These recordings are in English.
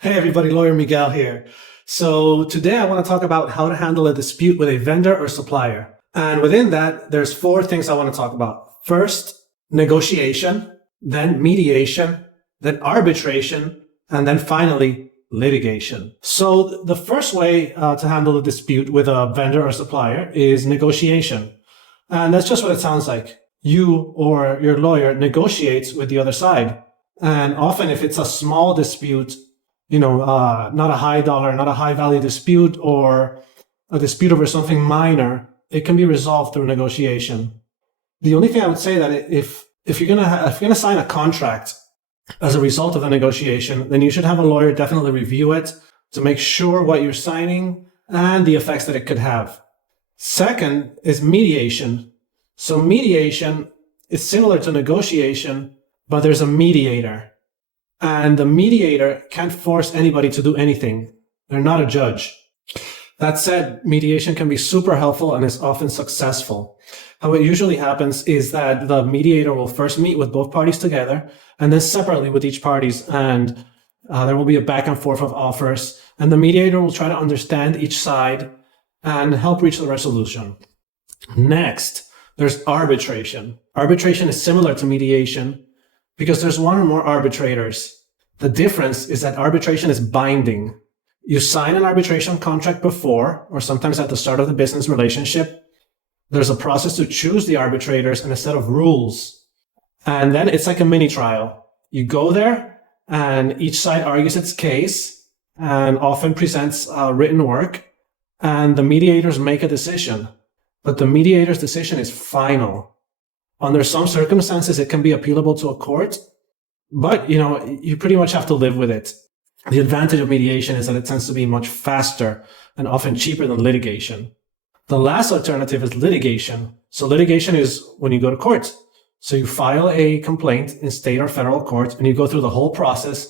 Hey everybody, Lawyer Miguel here. So today I want to talk about how to handle a dispute with a vendor or supplier. And within that, there's four things I want to talk about. First, negotiation, then mediation, then arbitration, and then finally, litigation. So the first way to handle a dispute with a vendor or supplier is negotiation. And that's just what it sounds like. You or your lawyer negotiates with the other side. And often if it's a small dispute, not a high dollar, not a high value dispute, or a dispute over something minor, it can be resolved through negotiation. The only thing I would say that if you're gonna sign a contract as a result of a negotiation, then you should have a lawyer definitely review it to make sure what you're signing and the effects that it could have. Second is mediation. So mediation is similar to negotiation, but there's a mediator. And the mediator can't force anybody to do anything. They're not a judge. That said, mediation can be super helpful and is often successful. How it usually happens is that the mediator will first meet with both parties together and then separately with each parties. And there will be a back and forth of offers. And the mediator will try to understand each side and help reach the resolution. Next, there's arbitration. Arbitration is similar to mediation because there's one or more arbitrators. The difference is that arbitration is binding. You sign an arbitration contract before, or sometimes at the start of the business relationship. There's a process to choose the arbitrators and a set of rules. And then it's like a mini trial. You go there and each side argues its case and often presents written work, and the mediators make a decision. But the mediator's decision is final. Under some circumstances, it can be appealable to a court, but you pretty much have to live with it. The advantage of mediation is that it tends to be much faster and often cheaper than litigation. The last alternative is litigation. So litigation is when you go to court. So you file a complaint in state or federal court and you go through the whole process,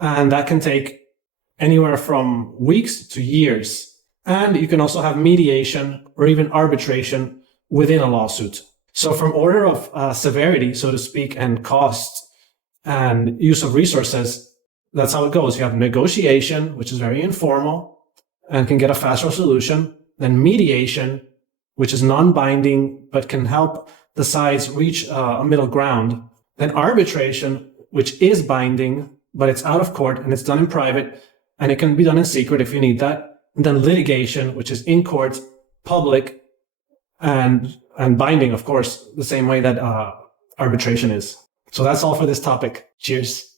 and that can take anywhere from weeks to years. And you can also have mediation or even arbitration within a lawsuit. So from order of severity, so to speak, and cost and use of resources, that's how it goes. You have negotiation, which is very informal and can get a fast resolution. Then mediation, which is non-binding, but can help the sides reach a middle ground. Then arbitration, which is binding, but it's out of court and it's done in private, and it can be done in secret if you need that. And then litigation, which is in court, public, and binding, of course, the same way that arbitration is. So that's all for this topic. Cheers.